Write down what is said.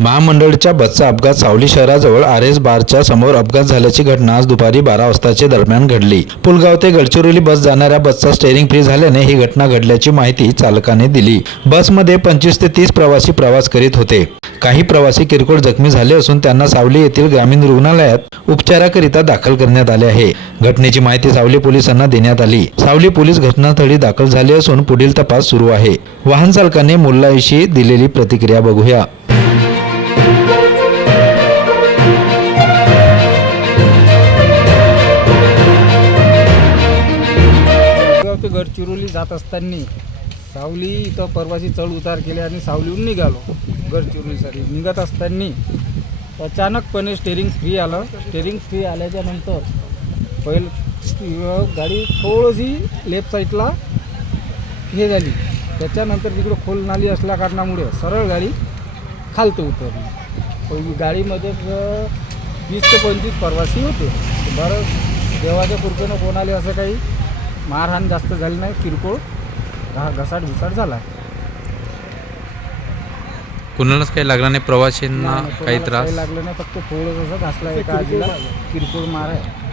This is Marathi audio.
महामंडळच्या बसचा अपघात सावली शहराजवळ RS बारच्या समोर अपघात झाल्याची घटना आज दुपारी 12 वाजताच्या दरम्यान घडली। पुलगाव ते गडचिरोली बस जाणाऱ्या बसचा स्टेअरिंग फ्री झाल्याने ही घटना घडल्याची माहिती चालकाने दिली। बसमध्ये 25 ते 30 प्रवासी प्रवास करीत होते। काही प्रवासी किरकोळ जखमी झाले असून त्यांना सावली येथील ग्रामीण रुग्णालयात उपचाराकरिता दाखल करण्यात आले आहे। घटनेची माहिती सावली पोलिसांना देण्यात आली। सावली पोलीस घटनास्थळी दाखल झाले असून पुढील तपास सुरू आहे। वाहन चालकाने मुल्लाविषयी दिलेली प्रतिक्रिया बघूया। ते गडचिरोली जात असताना सावली इथं परवासी चढ उतार केले आणि सावलीहून निघालो गडचिरोलीसाठी। निघत असताना अचानकपणे स्टेअरिंग फ्री आलं। स्टेअरिंग फ्री आल्याच्या नंतर गाडी थोडीशी लेफ्ट साईडला हे झाली। त्याच्यानंतर तिकडं खोल नाली असल्या कारणामुळे सरळ गाडी खालतं उतरली। गाडीमध्ये 20 ते 25 प्रवासी होते। बरं देवाच्या कृपेनं कोणाला असं काही मारहाण जास्त झाली नाही, किरकोळ घसाट झाला। कुणालाच काही लागला नाही, प्रवाशांना काही त्रास लागलं नाही, फक्त थोडंसं घासला एका आजीला किरकोळ मार आहे।